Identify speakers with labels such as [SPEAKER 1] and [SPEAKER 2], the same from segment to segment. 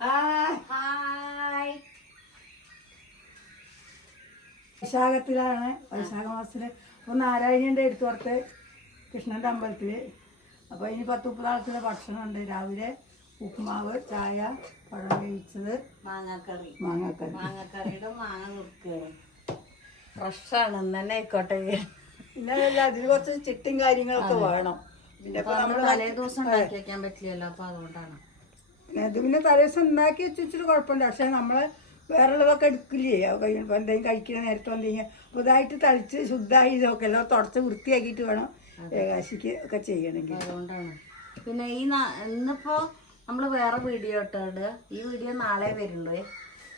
[SPEAKER 1] Hi. വൈശാഖത്തിലാണ്. വൈശാഖ മാസത്തിൽ അപ്പോൾ നാരായണന്റെ എടുത്തുപുറത്ത് കൃഷ്ണന്റെ അമ്പലത്തിൽ അപ്പോൾ ഇനി പത്ത് മുപ്പത് ആൾക്കുള്ള ഭക്ഷണം ഉണ്ട്. രാവിലെ ഉപ്പുമാവ് ചായ പഴം കഴിച്ചത്
[SPEAKER 2] മാങ്ങാക്കറി.
[SPEAKER 1] മാങ്ങാക്കറി.
[SPEAKER 2] മാങ്ങാക്കറിയുടെ മാങ്ങ നുറുക്കുകയാണ് ഫ്രഷാണ് ആണ്. തന്നെ ആയിക്കോട്ടെ.
[SPEAKER 1] പിന്നെ അതല്ല അതിൽ കുറച്ച് ചിട്ടും കാര്യങ്ങളൊക്കെ വേണം. പിന്നെ
[SPEAKER 2] നമ്മൾ തലേ ദിവസം ഉണ്ടാക്കി വെക്കാൻ പറ്റില്ലല്ലോ. അപ്പൊ അതുകൊണ്ടാണ്.
[SPEAKER 1] ഇത് പിന്നെ തലേദിവസം ഉണ്ടാക്കി വെച്ചിട്ട് കുഴപ്പമില്ല. പക്ഷെ നമ്മൾ വേറുള്ളതൊക്കെ എടുക്കില്ലേ? അത് കഴിയുമ്പോ എന്തെങ്കിലും കഴിക്കുന്ന നേരത്തെ എന്തെങ്കിലും പുതുതായിട്ട് തളിച്ച് ശുദ്ധമായി ഇതൊക്കെ എല്ലാം തുടച്ച് വൃത്തിയാക്കിയിട്ട് വേണം ഏകാശിക്ക് ഒക്കെ ചെയ്യണമെങ്കിൽ.
[SPEAKER 2] അതുകൊണ്ടാണ്. പിന്നെ ഈ ഇന്നിപ്പോൾ നമ്മൾ വേറെ വീഡിയോ ഇട്ടുണ്ട് ഈ വീഡിയോ നാളെ വരുള്ളൂ.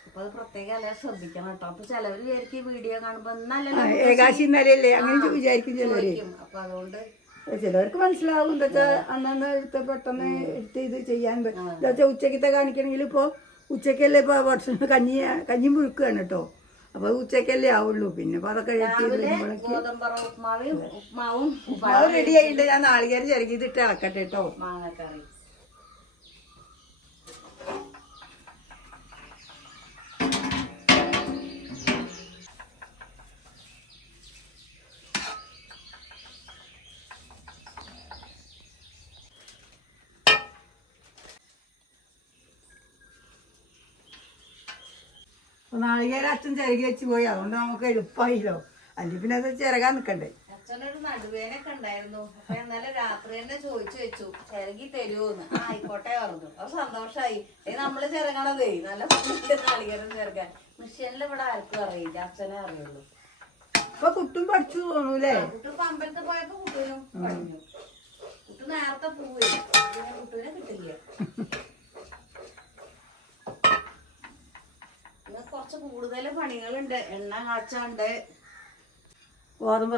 [SPEAKER 2] അപ്പൊ അത് പ്രത്യേകം അല്ലെ ശ്രദ്ധിക്കണം കേട്ടോ. അപ്പൊ ചിലവര് വിചാരിക്കും ഈ വീഡിയോ കാണുമ്പോ നല്ല
[SPEAKER 1] ഏകാശി ഇന്നലെയല്ലേ? അങ്ങനെ വിചാരിക്കും ചിലര്
[SPEAKER 2] ചോദിക്കും. അപ്പൊ അതുകൊണ്ട്
[SPEAKER 1] ചിലവർക്ക് മനസ്സിലാവും എന്താ വെച്ചാൽ അന്നന്ന് എടുത്ത് പെട്ടെന്ന് എടുത്ത് ഇത് ചെയ്യാൻ എന്താ വെച്ചാൽ ഉച്ചക്കത്തെ കാണിക്കണമെങ്കിൽ ഇപ്പോൾ ഉച്ചക്കല്ലേ ഇപ്പോൾ ഭക്ഷണം കഞ്ഞി കഞ്ഞി മുഴുക്കുകയാണ് കേട്ടോ അപ്പൊ ഉച്ചക്കല്ലേ ആവുള്ളൂ. പിന്നെ അപ്പൊ അതൊക്കെ
[SPEAKER 2] ഉപ്മാവും
[SPEAKER 1] റെഡി ആയിട്ടുണ്ട്. ഞാൻ നാളികേരം ചിരകിയിട്ട് ഇളക്കട്ടെ കേട്ടോ
[SPEAKER 2] മാങ്ങാക്കറി
[SPEAKER 1] അപ്പോൾ നാളികേരം അച്ഛൻ ചിരകി വെച്ച് പോയി. അതുകൊണ്ട് നമുക്ക് എളുപ്പമായില്ലോ. അല്ലെങ്കിൽ പിന്നെ അത് ചിരകാൻ നിൽക്കണ്ടേ
[SPEAKER 2] അച്ഛനൊരു നടുവേനൊക്കെ ഉണ്ടായിരുന്നു. അപ്പൊ എന്നാലും രാത്രി തന്നെ ചോദിച്ചു വെച്ചു. ചിരകി തരുമോന്ന് ആയിക്കോട്ടെ പറഞ്ഞു. അപ്പൊ സന്തോഷായി. നമ്മൾ ചിരകണതേ നല്ല നാളികേരം ചേർക്കാൻ മിഷ്യനിൽ ഇവിടെ ആർക്കും അറിയില്ല. അച്ഛനെ അറിയുള്ളൂ.
[SPEAKER 1] അപ്പോൾ കുട്ടും പഠിച്ചു തോന്നൂലേ?
[SPEAKER 2] കുട്ടു അമ്പലത്തിൽ പോയപ്പോ കുട്ടുവിനും കഴിഞ്ഞു കുട്ടു നേരത്തെ പോയി പിന്നെ കുട്ടുവിനെ കിട്ടില്ല ഇന്ന് കുറച്ച് കൂടുതൽ പണികളുണ്ട്. എണ്ണ കാച്ചാണ്ട്.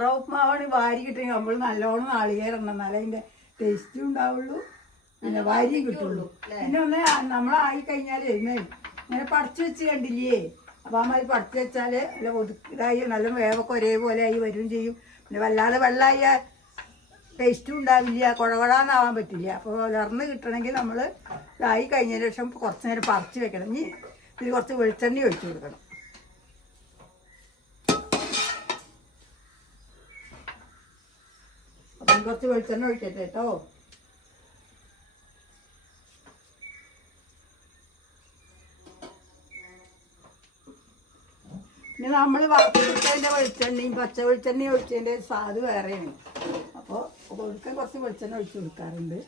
[SPEAKER 1] റവ ഉപ്പുമാവാണ് വാരി കിട്ടുമെങ്കിൽ നമ്മൾ നല്ലോണം നാളികേരം എന്നാലേ അതിന്റെ ടേസ്റ്റും ഉണ്ടാവുള്ളൂ. പിന്നെ വാരി കിട്ടുള്ളൂ. പിന്നെ ഒന്ന് നമ്മളായി കഴിഞ്ഞാൽ ഇങ്ങനെ പടച്ചു വെച്ച് കണ്ടില്ലേ? അപ്പൊ ആ മാതിരി പടച്ചു വെച്ചാൽ നല്ല ഒതുക്കിതായി നല്ല വേവൊക്കെ ഒരേപോലെ ആയി വരും ചെയ്യും. പിന്നെ വല്ലാതെ വെള്ളമായ ടേസ്റ്റും ഉണ്ടാവില്ല. കുഴകുഴാന്നാവാൻ പറ്റില്ല. അപ്പോൾ വളർന്ന് കിട്ടണമെങ്കിൽ നമ്മൾ ഇതായി കഴിഞ്ഞതിന് ശേഷം കുറച്ച് നേരം പറിച്ച് വെക്കണം. ഇനി ഇതിൽ കുറച്ച് വെളിച്ചെണ്ണ ഒഴിച്ചു കൊടുക്കണം. അപ്പം കുറച്ച് വെളിച്ചെണ്ണ ഒഴിക്കട്ടെ കേട്ടോ. പിന്നെ നമ്മൾ വറുത്തെടുത്തതിന്റെ വെളിച്ചെണ്ണയും പച്ച വെളിച്ചെണ്ണയും ഒഴിച്ചതിന്റെ സ്വാദ് വേറെയാണ്. അപ്പോൾ ഒഴുക്കാൻ കുറച്ച് വെളിച്ചെണ്ണ ഒഴിച്ച് കൊടുക്കാറുണ്ട്.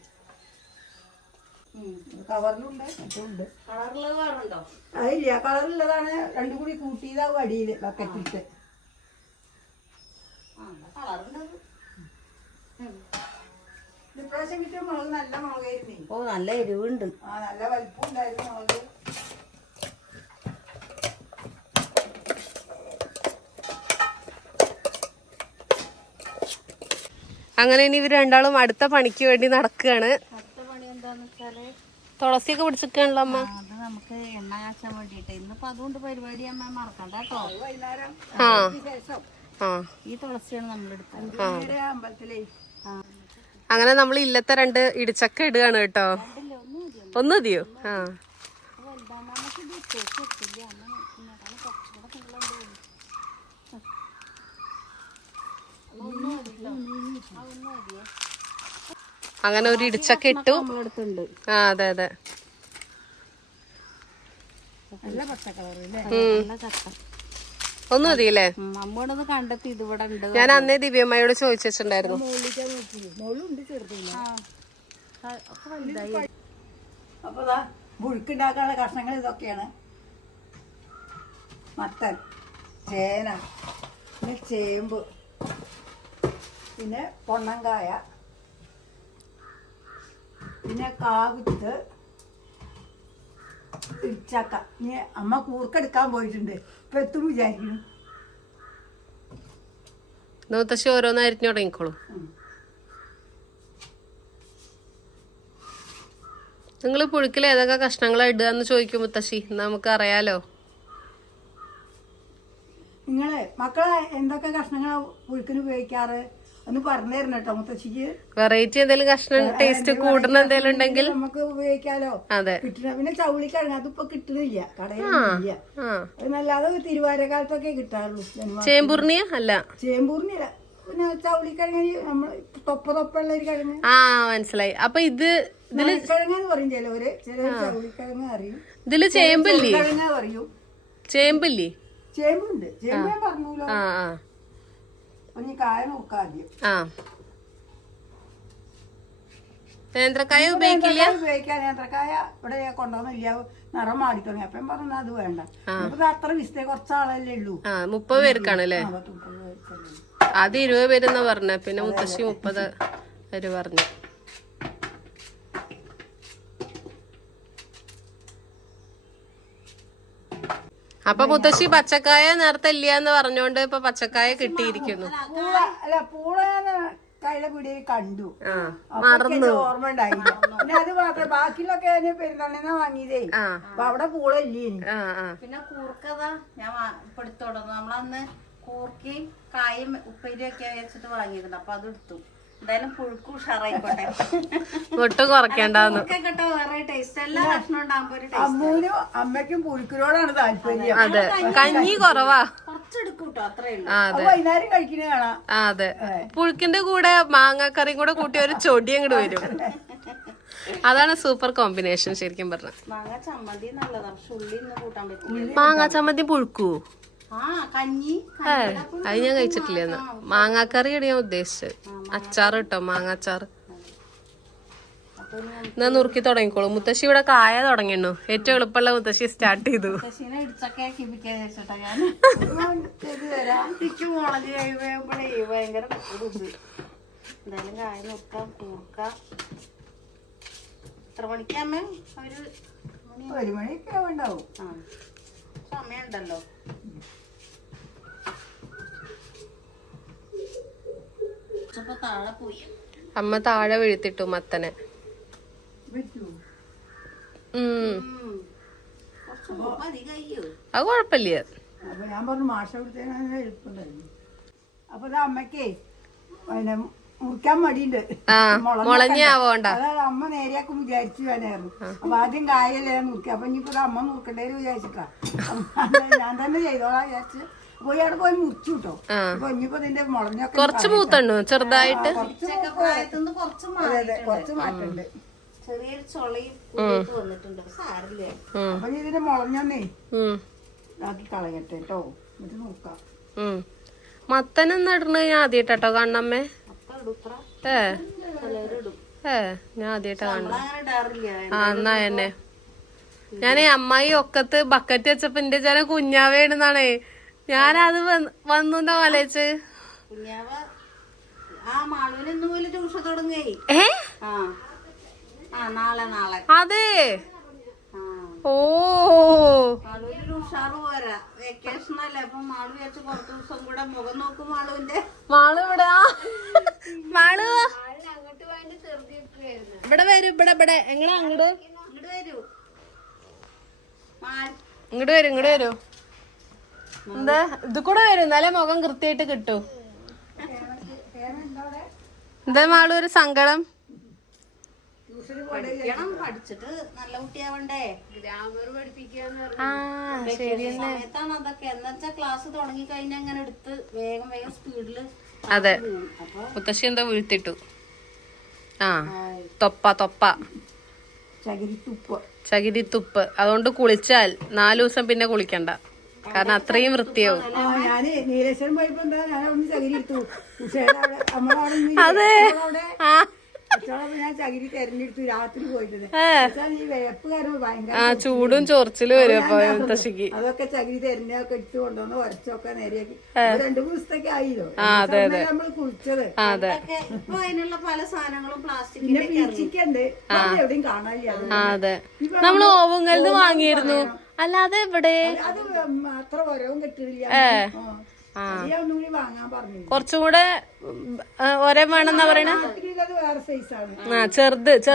[SPEAKER 1] കവറിലുണ്ട്. മറ്റുണ്ട്. അതില്ല കളറുള്ളതാണ് രണ്ടും കൂടി കൂട്ടിയതാവും അടിയിൽ ബക്കറ്റിട്ട് ഇപ്രാവശ്യം കിട്ടിയ മുളക് നല്ല മുളകായിരുന്നു.
[SPEAKER 2] ഓ നല്ല എരിവുണ്ട്.
[SPEAKER 1] ആ നല്ല വലിപ്പം ഉണ്ടായിരുന്നു മുളക്.
[SPEAKER 3] അങ്ങനെ ഇനി ഇവർ രണ്ടാളും അടുത്ത പണിക്ക് വേണ്ടി നടക്കുകയാണ്.
[SPEAKER 2] എന്താന്ന് വെച്ചാൽ
[SPEAKER 3] തുളസിയൊക്കെ പിടിച്ചിരിക്കണല്ലോ അമ്മ.
[SPEAKER 2] അത് നമുക്ക് എണ്ണ കാച്ചാൻ വേണ്ടിട്ട് ഇന്നിപ്പോ അതുകൊണ്ട് പരിപാടി അമ്മ മറക്കണ്ട കേട്ടോ. ഈ തുളസിയാണ്
[SPEAKER 1] നേരെ അമ്പലത്തിലേ.
[SPEAKER 3] അങ്ങനെ നമ്മൾ ഇല്ലത്തെ രണ്ട് ഇടിച്ചക്ക ഇടുകയാണ് കേട്ടോ. ഒന്ന് മതിയോ? ആ. അങ്ങനെ ഒരു ഇടിച്ചൊക്കെ ഇട്ടു. ആ അതെ അതെ. ഒന്നും മതിയല്ലേ? ഞാൻ അന്നേ ദിവ്യമ്മയോട്
[SPEAKER 1] ചോദിച്ചിട്ടുണ്ടായിരുന്നു. ഇതാ മുഴുക്കുണ്ടാക്കാനുള്ള കഷ്ണങ്ങൾ ഇതൊക്കെയാണ്. മത്തൻ ചേന പിന്നെ ചേമ്പ് പിന്നെ പൊണ്ണങ്കായ. പിന്നെ കാവിത്ത് ഇടിച്ചാക്ക. ഇനി അമ്മ കൂർക്കെടുക്കാൻ പോയിട്ടുണ്ട്. ഇപ്പം എത്തും വിചാരിക്കുന്നു.
[SPEAKER 3] മുത്തശ്ശി ഓരോന്ന് അരിഞ്ഞു തുടങ്ങിക്കോളൂ. നിങ്ങൾ പുഴുക്കിൽ ഏതൊക്കെ കഷ്ണങ്ങളാണ് ഇടുക എന്ന് ചോദിക്കും മുത്തശ്ശി. നമുക്ക് അറിയാലോ.
[SPEAKER 1] നിങ്ങൾ മക്കളെ എന്തൊക്കെ കഷ്ണങ്ങളാണ് പുഴുക്കിന് ഉപയോഗിക്കാറ്?
[SPEAKER 3] വെറൈറ്റി എന്തെങ്കിലും കഷ്ണം ടേസ്റ്റ് കൂടുന്ന എന്തെങ്കിലും ഉണ്ടെങ്കിൽ
[SPEAKER 1] നമുക്ക് ഉപയോഗിക്കാലോ.
[SPEAKER 3] അതെ.
[SPEAKER 1] പിന്നെ ചൗളിക്കിഴങ്ങ് അതിപ്പോ കിട്ടുന്നില്ല കടയിൽ നല്ലാതെ
[SPEAKER 3] ആ.
[SPEAKER 1] കാലത്തൊക്കെ കിട്ടാറുള്ളൂ
[SPEAKER 3] ചേമ്പൂർണിയ അല്ല.
[SPEAKER 1] ചേമ്പൂർണിയല്ല പിന്നെ ചൗളിക്കിഴങ്ങ് നമ്മൾ തൊപ്പ തൊപ്പുള്ള ഒരു കിഴങ്ങ്.
[SPEAKER 3] ആ മനസ്സിലായി. അപ്പൊ ഇത്
[SPEAKER 1] കിഴങ്ങ് എന്ന് പറയും ചിലവര്. ചിലവര് ചൗളിക്കിഴങ്ങ് അറിയും
[SPEAKER 3] ഇതിൽ ചേമ്പില്ലേ?
[SPEAKER 1] കിഴങ്ങ് പറയും.
[SPEAKER 3] ചേമ്പില്ലേ?
[SPEAKER 1] ചേമ്പുണ്ട്. ചേമ്പ് ഞാൻ പറഞ്ഞല്ലോ.
[SPEAKER 3] ആ. നേന്ത്രക്കായ ഉപയോഗിക്കില്ല?
[SPEAKER 1] ഉപയോഗിക്കാൻ നേന്ത്രക്കായ ഇവിടെ കൊണ്ടുവന്നില്ല. നിറം തുടങ്ങി അപ്പം പറഞ്ഞ അത് വേണ്ട. അത്ര വിസ്തേ കുറച്ചാളല്ലേ ഉള്ളൂ.
[SPEAKER 3] ആ മുപ്പത് പേർക്കാണ് അല്ലേ. ആദ്യം ഇരുപത് പേരെന്നാ പറഞ്ഞ. പിന്നെ മുത്തശ്ശി മുപ്പത് പേര് പറഞ്ഞു. അപ്പൊ മുത്തശ്ശി പച്ചക്കായ നേരത്തെ ഇല്ല എന്ന് പറഞ്ഞോണ്ട് ഇപ്പൊ പച്ചക്കായ കിട്ടിയിരിക്കുന്നു.
[SPEAKER 1] പൂള അല്ല പൂള ഞാൻ കയ്യിലെ പിടിയിൽ കണ്ടു. എനിക്ക് ഓർമ്മ ഉണ്ടായില്ല പിന്നെ അത് മാത്രം ബാക്കിയുള്ളൊക്കെ ഞാൻ പെരുന്നാളിനാ വാങ്ങിയതേ. അപ്പൊ അവിടെ പൂള ഇല്ലേ
[SPEAKER 2] പിന്നെ കൂർക്കതാ ഞാൻ ഇപ്പൊ എടുത്തോടുന്നു തുടങ്ങും നമ്മളന്ന് കൂർക്കയും കായും ഉപ്പേരിയൊക്കെ വെച്ചിട്ട് വാങ്ങിയിരുന്നു അപ്പൊ അത് എടുത്തു. എന്തായാലും പുഴുക്ക് ഉഷാറായിക്കോട്ടെ.
[SPEAKER 3] ഒട്ടും കുറയ്ക്കണ്ടെന്ന്.
[SPEAKER 2] കൂർക്ക കേട്ടോ വേറെ ടേസ്റ്റ് എല്ലാ ഭക്ഷണം ഉണ്ടാകുമ്പോ ഒരു ടേസ്റ്റ്
[SPEAKER 1] അമ്മൂനും അമ്മയ്ക്കും പുഴുക്കിനോടാണ് താല്പര്യം.
[SPEAKER 3] അതെ. കഞ്ഞി കുറവാ.
[SPEAKER 2] കുറച്ചെടുക്കും കേട്ടോ അത്രേ ഉള്ളൂ.
[SPEAKER 3] ആ
[SPEAKER 1] അപ്പൊ
[SPEAKER 3] അതെ.
[SPEAKER 1] വൈകുന്നേരം കഴിക്കുന്നത് കാണാം.
[SPEAKER 3] ആ അതെ. പുഴുക്കിന്റെ കൂടെ മാങ്ങാക്കറിയും കൂടെ കൂട്ടി ഒരു ചൊടി അങ്ങോട്ട് വരും. അതാണ് സൂപ്പർ കോമ്പിനേഷൻ ശരിക്കും പറഞ്ഞ.
[SPEAKER 2] മാങ്ങ ചമ്മന്തി നല്ലതാ പക്ഷെ ഉള്ളി ഇന്ന് കൂട്ടാൻ പറ്റില്ല.
[SPEAKER 3] മാങ്ങാ ചമ്മന്തി പുഴുക്കൂ. അത് ഞാൻ കഴിച്ചിട്ടില്ല മാങ്ങാക്കറി മാങ്ങാക്കറിയാണ് ഞാൻ ഉദ്ദേശിച്ചത്. അച്ചാർ കേട്ടോ മാങ്ങാച്ചാർ എന്നാ നുറുക്കി തുടങ്ങിക്കോളൂ. മുത്തശ്ശി ഇവിടെ കായ തുടങ്ങിണ്ണു ഏറ്റവും എളുപ്പമുള്ള മുത്തശ്ശി സ്റ്റാർട്ട് ചെയ്തു.
[SPEAKER 2] മണിക്കാവുണ്ടാവും എന്തായാലും കായ നോക്കാം കൂർക്കാം എത്ര മണിക്കാമ്മ ഒരു മണി
[SPEAKER 1] ഒരു മണിയൊക്കെ ഉണ്ടാവും
[SPEAKER 2] ആ സമയമുണ്ടല്ലോ ഇപ്പൊ താഴെ പോയി
[SPEAKER 3] അമ്മ താഴെ വീഴ്ത്തിട്ടു മത്തനെ. അത് കൊഴപ്പില്ല
[SPEAKER 1] അപ്പൊ ഞാൻ പറഞ്ഞു മാഷ അപ്പൊ അമ്മക്കേ പിന്നെ മുറിക്കാൻ മടിയുണ്ട്.
[SPEAKER 3] ആ
[SPEAKER 1] മുളഞ്ഞ
[SPEAKER 3] മുളഞ്ഞ
[SPEAKER 1] അമ്മ നേരെയാക്കും വിചാരിച്ചു അപ്പൊ ആദ്യം കായല്ലേ മുറിക്ക അപ്പൊ ഇനിയിപ്പോ അമ്മ നോക്കണ്ടേ വിചാരിച്ചിട്ടാ. ഞാൻ തന്നെ ചെയ്തോളാം വിചാരിച്ച്. അവിടെ പോയി മുറിച്ചു കിട്ടോ അപ്പൊ ഇനിയിപ്പോ ഇതിന്റെ മുളഞ്ഞൊക്കെ
[SPEAKER 3] കുറച്ച് മൂത്തണ്ണു ചെറുതായിട്ട്.
[SPEAKER 1] കുറച്ച് മാറ്റുണ്ട്
[SPEAKER 2] ചെറിയൊരു ചൊളയും വന്നിട്ടുണ്ട് സാരില്ലേ
[SPEAKER 1] അപ്പൊ ഇതിന്റെ മുളഞ്ഞൊന്നേ ഇതാക്കി കളയട്ടെ കേട്ടോ എന്നിട്ട് നോക്കാം.
[SPEAKER 3] മത്തൻ എന്നിടണ ഞാൻ ആദ്യമായിട്ടോ കണ്ണമ്മേ ഏ. ഏ ഞാൻ ആദ്യമായിട്ടാ
[SPEAKER 2] ഇടാറില്ല.
[SPEAKER 3] ആ എന്നാ എന്നെ. ഞാനേ അമ്മായി ഒക്കത്ത് ബക്കറ്റ് വെച്ചപ്പോ എന്റെ ചില കുഞ്ഞാവേണെന്നാണേ. ഞാനത് വന്നു ആലോചിച്ച്
[SPEAKER 2] കുഞ്ഞാവ ആ മാളുവിന് ട്യൂഷൻ തുടങ്ങി
[SPEAKER 3] ഏ?
[SPEAKER 2] ആ. ആ നാളെ നാളെ.
[SPEAKER 3] അതെ? ഓ.
[SPEAKER 2] മാളു വിചാരിച്ച് കുറച്ച് ദിവസം കൂടെ മുഖം നോക്കും മാളുവിന്റെ.
[SPEAKER 3] മാൾ ഇവിടെ. മാൾ. ഇവിടെ വരൂ ഇവിടെ ഇവിടെ. എങ്ങനെ അങ്ങോട്ട്
[SPEAKER 2] ഇങ്ങോട്ട് വരൂ.
[SPEAKER 3] ഇങ്ങോട്ട് വരൂ ഇങ്ങോട്ട് വരൂ. എന്താ? ഇത് കൂടെ വരും. എന്നാലേ മുഖം കൃത്യമായിട്ട് കിട്ടൂ. എന്താ മാളു ഒരു സങ്കടം?
[SPEAKER 2] പഠിച്ചിട്ട് നല്ല കുട്ടിയാവണ്ടേ?
[SPEAKER 3] ആ ശരി
[SPEAKER 2] സമയത്താണ് അതൊക്കെ. എന്നുവെച്ചാ ക്ലാസ് തുടങ്ങി കഴിഞ്ഞാൽ അങ്ങനെ എടുത്ത് വേഗം വേഗം സ്പീഡിൽ
[SPEAKER 3] അതെ. മുത്തശ്ശി എന്താ വീഴ്ത്തിട്ടു. ആ തൊപ്പ തൊപ്പ.
[SPEAKER 1] ചകിരിത്തുപ്പ്.
[SPEAKER 3] ചകിരി തുപ്പ് അതുകൊണ്ട് കുളിച്ചാൽ നാലു ദിവസം പിന്നെ കുളിക്കണ്ട. കാരണം അത്രയും വൃത്തിയാവും.
[SPEAKER 1] ആ ഞാൻ നീലേശ്വരം പോയപ്പോ എന്താ ഞാൻ അവിടെ ചകിരി എടുത്തു. ഉഷയുടെ അവിടെ
[SPEAKER 3] അതെ.
[SPEAKER 1] അവിടെ ഞാൻ ചകിരി തെരഞ്ഞെടുത്തു രാത്രി. ഈ കാരണം ഭയങ്കര
[SPEAKER 3] ആ ചൂടും ചൊറിച്ചിലും വരും അപ്പൊ മുത്തശ്ശിക്ക്.
[SPEAKER 1] അതൊക്കെ ചകിരി തെരഞ്ഞൊക്കെ ഇട്ട് കൊണ്ടുവന്ന് ഉരച്ചൊക്കെ നേരെയാക്കി. രണ്ടു ദിവസത്തേക്ക് ആയില്ലോ. നമ്മൾ കുളിച്ചത്.
[SPEAKER 3] ആ, അതെ.
[SPEAKER 2] ഇപ്പൊ അതിനുള്ള പല സാധനങ്ങളും
[SPEAKER 1] പിന്നെ
[SPEAKER 2] പ്ലാസ്റ്റിക്കിന്റെ
[SPEAKER 1] പീച്ചിക്കുണ്ട് എവിടെയും കാണാനില്ല. അത്
[SPEAKER 3] ആ അതെ. നമ്മൾ ഓവുങ്കൽന്ന് വാങ്ങിയിരുന്നു. അല്ലാതെ ഇവിടെ
[SPEAKER 1] അത് അത്ര വരവും കിട്ടില്ല
[SPEAKER 3] ആ.
[SPEAKER 1] ഞാൻ ഒന്നുകൂടി വാങ്ങാൻ പറഞ്ഞു.
[SPEAKER 3] കുറച്ചും കൂടെ ഒരേ വേണമെന്നാ പറയണേ? ആ ചെറുത്.
[SPEAKER 2] പക്ഷെ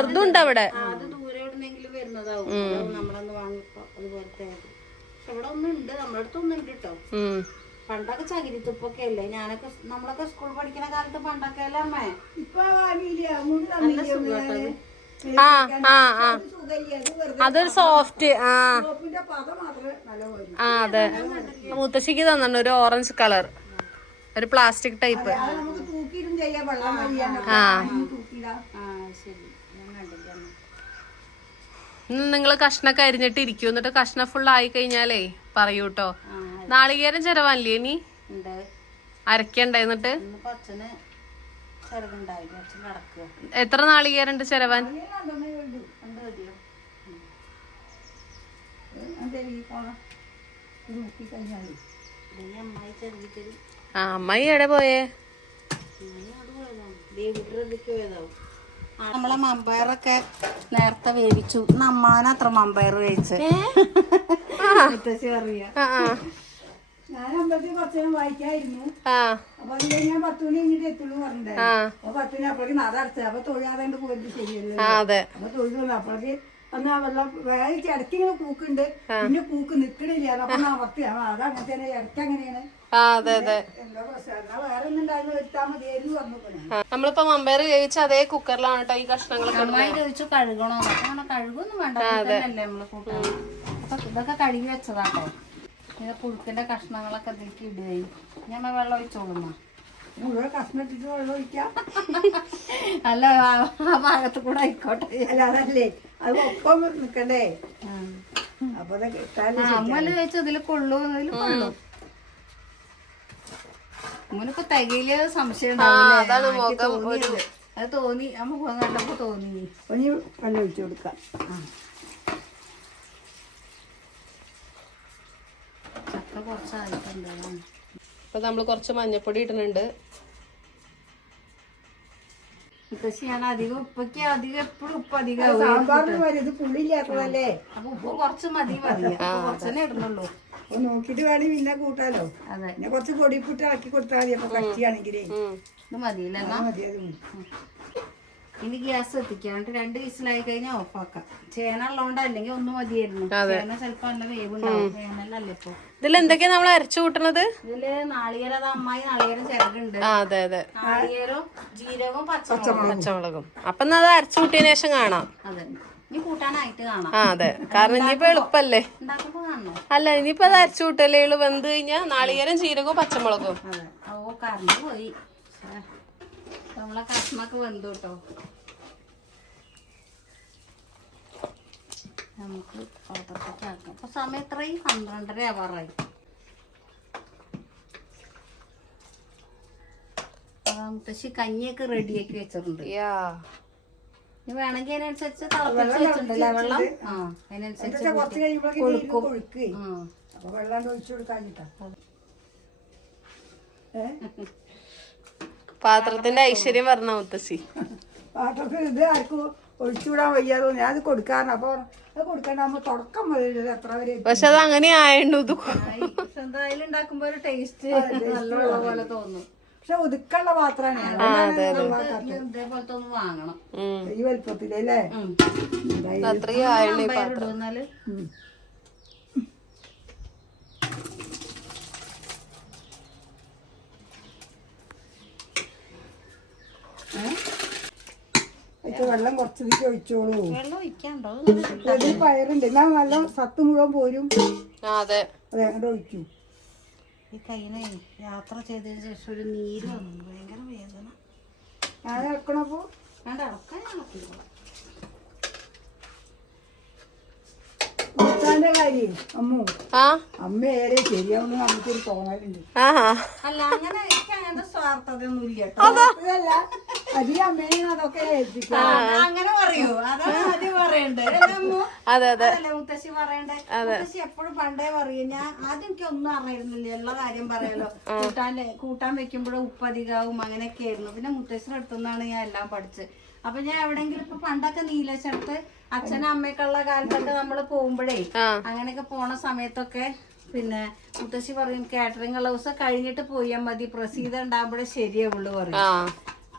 [SPEAKER 2] ഉണ്ട്.
[SPEAKER 3] അവിടെ
[SPEAKER 2] പണ്ടൊക്കെ ചകിരിത്തുപ്പൊക്കെ അല്ലേ? ഞാനൊക്കെ നമ്മളൊക്കെ സ്കൂൾ പഠിക്കുന്ന കാലത്ത് പണ്ടൊക്കെ അല്ലേ അമ്മേ?
[SPEAKER 1] ഇപ്പൊ വാങ്ങിയില്ല.
[SPEAKER 3] ആ ആ ആ. അതൊരു സോഫ്റ്റ് ആ. ആ അതെ. മുത്തശ്ശിക്ക് തന്നിട്ടുണ്ട് ഒരു ഓറഞ്ച് കളർ ഒരു പ്ലാസ്റ്റിക് ടൈപ്പ് ആ. നിങ്ങൾ കഷ്ണൊക്കെ അരിഞ്ഞിട്ട് ഇരിക്കും. എന്നിട്ട് കഷ്ണം ഫുൾ ആയി കഴിഞ്ഞാലേ പറയൂ കേട്ടോ നാളികേരം ചെലവല്ലേ ഇനി?
[SPEAKER 2] ഉണ്ട്.
[SPEAKER 3] എത്ര നാളികേരം ഉണ്ട് ചെലവാൻ ആ അമ്മായി എവിടെ പോയേ?
[SPEAKER 2] നമ്മളെ മമ്പയറൊക്കെ നേരത്തെ വേവിച്ചു. അമ്മാനത്ര മമ്പയർ വേവിച്ചു. മുത്തശ്ശി പറയാ.
[SPEAKER 1] ഞാൻ അമ്പലത്തിൽ കുറച്ച് നേരം വായിക്കായിരുന്നു.
[SPEAKER 3] ആ.
[SPEAKER 1] അപ്പൊ അത് ഞാൻ പത്ത് മണി കഴിഞ്ഞിട്ട് എത്തുള്ളൂ പറഞ്ഞിട്ടുണ്ടായിരുന്നു.
[SPEAKER 3] ആ.
[SPEAKER 1] അപ്പൊ പത്ത് മണി അപ്പോഴേക്ക് നട അടച്ചത് അപ്പൊ തൊഴിലാതെ പോയിട്ട് ശരിയല്ലേ
[SPEAKER 3] ആ അതെ.
[SPEAKER 1] അപ്പൊ തൊഴിൽ വന്നു. അപ്പോഴേക്ക് അന്ന് വെള്ളം വേറെ ഇടയ്ക്ക് ഇങ്ങനെ പിന്നെ പൂക്ക് നിക്കണില്ല. അപ്പൊ അമർത്തി. അത് അങ്ങനെ തന്നെ ഇടയ്ക്ക് അങ്ങനെയാണ്.
[SPEAKER 3] ആ അതെ അതെ.
[SPEAKER 1] എന്താ പ്രശ്നം. എന്നാ വേറെ ഒന്നും ഉണ്ടായിരുന്നു എടുത്താൽ മതിയായിരുന്നു പറഞ്ഞു
[SPEAKER 3] ആ, നമ്മളിപ്പോ മമ്പയർ വേവിച്ച അതേ കുക്കറിലാണ് കേട്ടോ ഈ കഷ്ണങ്ങളൊക്കെ
[SPEAKER 2] ചോദിച്ചു കഴുകണോ. കഴുകൊന്നും വേണ്ട. ഇതൊക്കെ കഴുകി വെച്ചതാട്ടോ. ഇത് പുഴുക്കിന്റെ കഷ്ണങ്ങളൊക്കെ ഇതിലേക്ക് ഇടുകയും. ഞാൻ വെള്ളം ഒഴിച്ചോളുന്ന
[SPEAKER 1] മുഴുവൻ കഷ്ണം ഇട്ടിട്ട് വെള്ളം ഒഴിക്കാം.
[SPEAKER 2] അല്ല ആ- ഭാഗത്ത് കൂടെ ആയിക്കോട്ടെ.
[SPEAKER 1] അല്ല അതല്ലേ? അത് ഒപ്പം നിക്കണ്ടേ? അപ്പൊ അത് ഇട്ടാലും
[SPEAKER 2] ആ, അമ്മൽ ചോദിച്ചു ഇതിൽ കൊള്ളു ഇതിൽ കൊള്ളു. അമ്മനിപ്പോ തികയിൽ സംശയം. അത് തോന്നി. ആ മുഖം കണ്ടപ്പോ തോന്നി.
[SPEAKER 1] ഇനി വെള്ളം ഒഴിച്ചു കൊടുക്കാം.
[SPEAKER 3] അപ്പൊ നമ്മൾ കുറച്ച് മഞ്ഞപ്പൊടി ഇടുന്നുണ്ട്.
[SPEAKER 2] അധികം ഉപ്പൊക്കെ അധികം എപ്പോഴും ഉപ്പ് അധികം
[SPEAKER 1] സാമ്പാറിന് വരും ഇത് പുളിയില്ലാത്തതല്ലേ?
[SPEAKER 2] അപ്പൊ ഉപ്പ് കുറച്ച് മതി പറയാ കുറച്ചന്നെ ഇടുന്നുള്ളൂ.
[SPEAKER 1] അപ്പൊ നോക്കിട്ട് വേണമെങ്കിൽ പിന്നെ കൂട്ടാലോ?
[SPEAKER 2] അതെ.
[SPEAKER 1] പിന്നെ കുറച്ച് പൊടിപ്പിട്ട് ഇളക്കി കൊടുത്താൽ മതി അപ്പൊ കട്ടിയാണെങ്കിലേ.
[SPEAKER 2] ഇത് മതിയില്ല
[SPEAKER 1] മതി അത് മതി.
[SPEAKER 2] ഇനി ഗ്യാസ് എത്തിക്കാം. എന്നിട്ട് രണ്ട് വിസിലായി കഴിഞ്ഞാൽ ഓഫാക്കാം. ചേന ഉള്ളതുകൊണ്ട് അല്ലെങ്കിൽ ഒന്നും മതിയായിരുന്നു. ചേന ചിലപ്പോ നല്ല വേവുണ്ടാവും. ചേനല്ലല്ലേ ഇപ്പൊ.
[SPEAKER 3] ഇതിൽ എന്തൊക്കെയാ നമ്മൾ അരച്ചു കൂട്ടണത്?
[SPEAKER 2] ഇതിൽ നാളികേരം അമ്മായി നാളികേരം ചിറകുണ്ട്
[SPEAKER 3] അതെ അതെ.
[SPEAKER 2] നാളികേരവും ജീരകവും പച്ചമുളകും.
[SPEAKER 3] പച്ചമുളകും. അപ്പൊ അത് അരച്ചു കൂട്ടിയതിനു ശേഷം കാണാം.
[SPEAKER 2] അതെ. ഇനി കൂട്ടാനായിട്ട് കാണാം.
[SPEAKER 3] ആ അതെ. കാരണം ഇനിയിപ്പോ എളുപ്പല്ലേ? അല്ല ഇനിയിപ്പോ അത് അരച്ചു കൂട്ടല്ലേ വെന്ത് കഴിഞ്ഞാൽ നാളികേരം ജീരകവും പച്ചമുളകും.
[SPEAKER 2] അതെ. ഓ കറണ്ട് പോയി. നമ്മളെ കഷ്ണൊക്കെ വെന്തു കേട്ടോ. നമുക്ക് ആക്കാം. അപ്പൊ സമയം എത്രയും പന്ത്രണ്ടര ആവാറായി. മുത്തശ്ശി കഞ്ഞിയൊക്കെ റെഡിയാക്കി വെച്ചിട്ടുണ്ട്. ഇനി വേണമെങ്കിൽ അതിനനുസരിച്ച് തിളപ്പിച്ച് വെച്ചിട്ടുണ്ടല്ലേ വെള്ളം ആ അതിനനുസരിച്ച്
[SPEAKER 1] കൊഴുക്ക്. വെള്ളം ഒഴിച്ചു കൊടുക്കാഞ്ഞിട്ടാ ഏ?
[SPEAKER 3] പാത്രത്തിന്റെ ഐശ്വര്യം പറഞ്ഞ മുത്തശ്ശി.
[SPEAKER 1] പാത്രത്തിൽ ഇത് ആർക്കും ഒഴിച്ചുവിടാൻ വയ്യാതോ. ഞാൻ അത് കൊടുക്കാറുണ്ട് അപ്പൊ അത് കൊടുക്കണ്ടാകുമ്പോ തുടക്കം മുതൽ ഇത് എത്ര വരെ
[SPEAKER 3] പക്ഷെ അത് അങ്ങനെ ആയിരുന്നു ഇത്
[SPEAKER 2] ആയി. പക്ഷെ എന്തായാലും ഉണ്ടാക്കുമ്പോ ഒരു ടേസ്റ്റ് നല്ലുള്ള പോലെ തോന്നും.
[SPEAKER 1] പക്ഷെ ഒതുക്കുള്ള പാത്രമാണ്.
[SPEAKER 2] ഇതേപോലത്തെ ഒന്ന് വാങ്ങണം.
[SPEAKER 1] ഈ വലുപ്പത്തിലല്ലേ?
[SPEAKER 2] അല്ലേ
[SPEAKER 3] അത്രയും
[SPEAKER 1] എന്നാൽ വെള്ളം കുറച്ചതിക്ക് ഒഴിച്ചോളൂ. അതിൽ പയറുണ്ട്. എന്നാ നല്ല സത്ത് മുഴുവൻ പോരും.
[SPEAKER 3] ആ അതെ.
[SPEAKER 1] അങ്ങോട്ട് ഒഴിക്കും.
[SPEAKER 2] ഈ കൈനെ യാത്ര ചെയ്തതിന് ശേഷം ഒരു നീര് വന്നു. ഭയങ്കര വേദന.
[SPEAKER 1] ഞാൻ ഇറക്കണപ്പോ
[SPEAKER 2] വേണ്ട ഇളക്കാൻ ഞാൻ ഇളക്കിക്കോളാം.
[SPEAKER 1] ഭർത്താവിന്റെ കാര്യം അമ്മു.
[SPEAKER 3] ആ?
[SPEAKER 1] അമ്മ ഏറെ ശരിയാവുന്ന നമുക്കൊരു തോന്നലുണ്ട്.
[SPEAKER 3] ആഹാ.
[SPEAKER 2] അല്ല അങ്ങനെ എനിക്ക് അങ്ങനത്തെ സ്വാർത്ഥതയൊന്നും അങ്ങനെ പറയൂ. അതാണ് ആദ്യം പറയണ്ടേ.
[SPEAKER 3] അതെ അതെ
[SPEAKER 2] മുത്തശ്ശി പറയണ്ടേ? മുത്തശ്ശി എപ്പോഴും പണ്ടേ പറയും ഞാൻ ആദ്യം എനിക്ക് ഒന്നും അറിയുന്നില്ല എല്ലാ കാര്യം പറയാലോ കൂട്ടാൻ കൂട്ടാൻ വെക്കുമ്പോഴും ഉപ്പ് അധികമാവും അങ്ങനെയൊക്കെ ആയിരുന്നു. പിന്നെ മുത്തശ്ശിയുടെ അടുത്തുനിന്നാണ് ഞാൻ എല്ലാം പഠിച്ചത്. അപ്പൊ ഞാൻ എവിടെങ്കിലും ഇപ്പൊ പണ്ടൊക്കെ നീലശ്ശടുത്ത് അച്ഛനും അമ്മയൊക്കെ ഉള്ള കാലത്തൊക്കെ നമ്മൾ പോകുമ്പോഴേ അങ്ങനെയൊക്കെ പോണ സമയത്തൊക്കെ പിന്നെ മുത്തശ്ശി പറയും കാറ്ററിംഗ് ഉള്ള ദിവസം കഴിഞ്ഞിട്ട് പോയാൽ മതി. പ്രസീത ഉണ്ടാകുമ്പോഴേ ശരിയാവുള്ളൂ പറയും.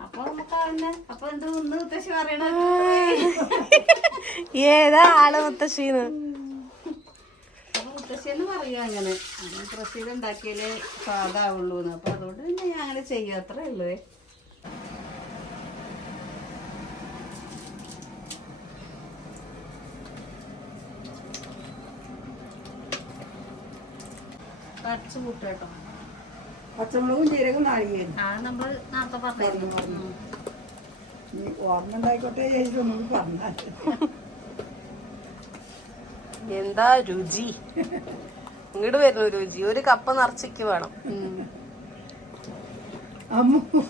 [SPEAKER 2] അപ്പൊ നമുക്ക് തന്നെ അപ്പൊ എന്ത് ഒന്ന് മുത്തശ്ശി പറയണ
[SPEAKER 3] ഏതാ ആൾ മുത്തശ്ശിന്ന്?
[SPEAKER 2] അപ്പൊ മുത്തശ്ശി എന്ന് പറയും അങ്ങനെ. പ്രസ് ചെയ്ത് ഉണ്ടാക്കിയാലേ സ്വാദാവുള്ളൂ അപ്പൊ അതുകൊണ്ട് തന്നെ ഞാൻ അങ്ങനെ ചെയ്യാത്രേ ഉള്ളൂ. കടിച്ചു കൂട്ടോ.
[SPEAKER 1] പച്ചമുളകും ജീരകം നാളികേരും
[SPEAKER 2] ആ നമ്മൾ നേരത്തെ പറഞ്ഞായിരുന്നു ഉം.
[SPEAKER 1] നീ ഓർമ്മ ഉണ്ടായിക്കോട്ടെ ചേച്ചിട്ടൊന്നും പറഞ്ഞാൽ
[SPEAKER 3] എന്താ രുചി? ഇങ്ങോട്ട് വരുന്നു രുചി. ഒരു കപ്പ നിറച്ചിക്ക് വേണം.
[SPEAKER 2] അമ്മു.
[SPEAKER 1] അമ്മ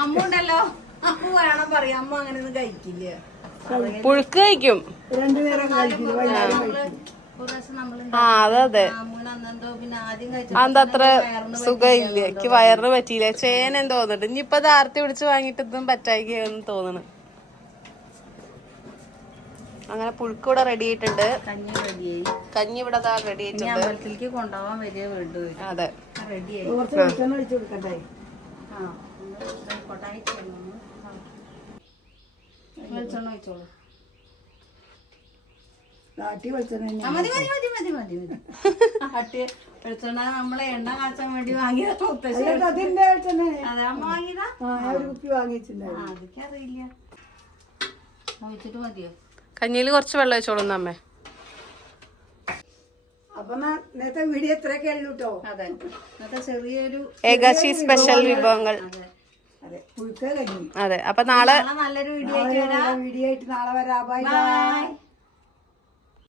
[SPEAKER 2] അമ്മ ഉണ്ടല്ലോ. അമ്മ വേണം പറയാം. അമ്മ അങ്ങനെ ഒന്നും കഴിക്കില്ല.
[SPEAKER 3] പുഴുക്ക് കഴിക്കും.
[SPEAKER 1] രണ്ടുപേരെ കഴിക്കില്ല
[SPEAKER 3] ആ അതെ അതെ.
[SPEAKER 2] അമ്മൂന് അന്നെന്തോ പിന്നെ ആദ്യം
[SPEAKER 3] അന്തത്ര
[SPEAKER 2] വയറിന്
[SPEAKER 3] സുഖമില്ല. എനിക്ക് വയറിന് പറ്റിയില്ല. ചേന തോന്നുന്നുണ്ട്. ഇനിയിപ്പൊ ആർത്തി പിടിച്ച് വാങ്ങിട്ടൊന്നും ഇതും പറ്റായിക്കെന്ന് തോന്നുന്നു. അങ്ങനെ പുഴുക്ക് ഇവിടെ റെഡി ആയിട്ടുണ്ട്.
[SPEAKER 2] കഞ്ഞി റെഡിയായി.
[SPEAKER 3] കഞ്ഞി ഇവിടെ റെഡി ആയിട്ടുണ്ട്.
[SPEAKER 2] അമ്പലത്തിലേക്ക് കൊണ്ടുപോകാൻ വരിക വേണ്ടു
[SPEAKER 3] അതെ.
[SPEAKER 2] റെഡിയായി
[SPEAKER 1] വെളിച്ചെണ്ണ
[SPEAKER 2] ഒഴിച്ചോളൂ.
[SPEAKER 1] കാട്ടി വെളിച്ചെണ്ണ
[SPEAKER 2] മതി മതി മതി മതി മതി മതി. ആട്ടിയ വെളിച്ചെണ്ണ നമ്മളെ എണ്ണ കാച്ചാൻ വേണ്ടി വാങ്ങിയതാ
[SPEAKER 1] അല്ല, അതിന്റെ വെളിച്ചെണ്ണ
[SPEAKER 2] വാങ്ങിയതാ?
[SPEAKER 1] ഒരു കുപ്പി വാങ്ങിച്ചിട്ടുണ്ടായിരുന്നു.
[SPEAKER 2] ആ അതൊക്കെ അറിയില്ല. ഒഴിച്ചിട്ട് മതിയോ?
[SPEAKER 3] കഞ്ഞിയിൽ കുറച്ച് വെള്ളം വെച്ചോളൂ അമ്മേ.
[SPEAKER 1] ഇന്നത്തെ വീഡിയോ ഉള്ളൂ കേട്ടോ
[SPEAKER 2] അതെ. ഇന്നത്തെ ചെറിയൊരു
[SPEAKER 3] ഏകാശി സ്പെഷ്യൽ വിഭവങ്ങൾ.
[SPEAKER 2] അതെ.
[SPEAKER 3] അപ്പൊ നാളെ
[SPEAKER 2] നല്ലൊരു വീഡിയോ ആയിട്ട് വരാം.
[SPEAKER 1] വീഡിയോ ആയിട്ട് നാളെ വരാം. ബൈ.
[SPEAKER 2] ബൈ.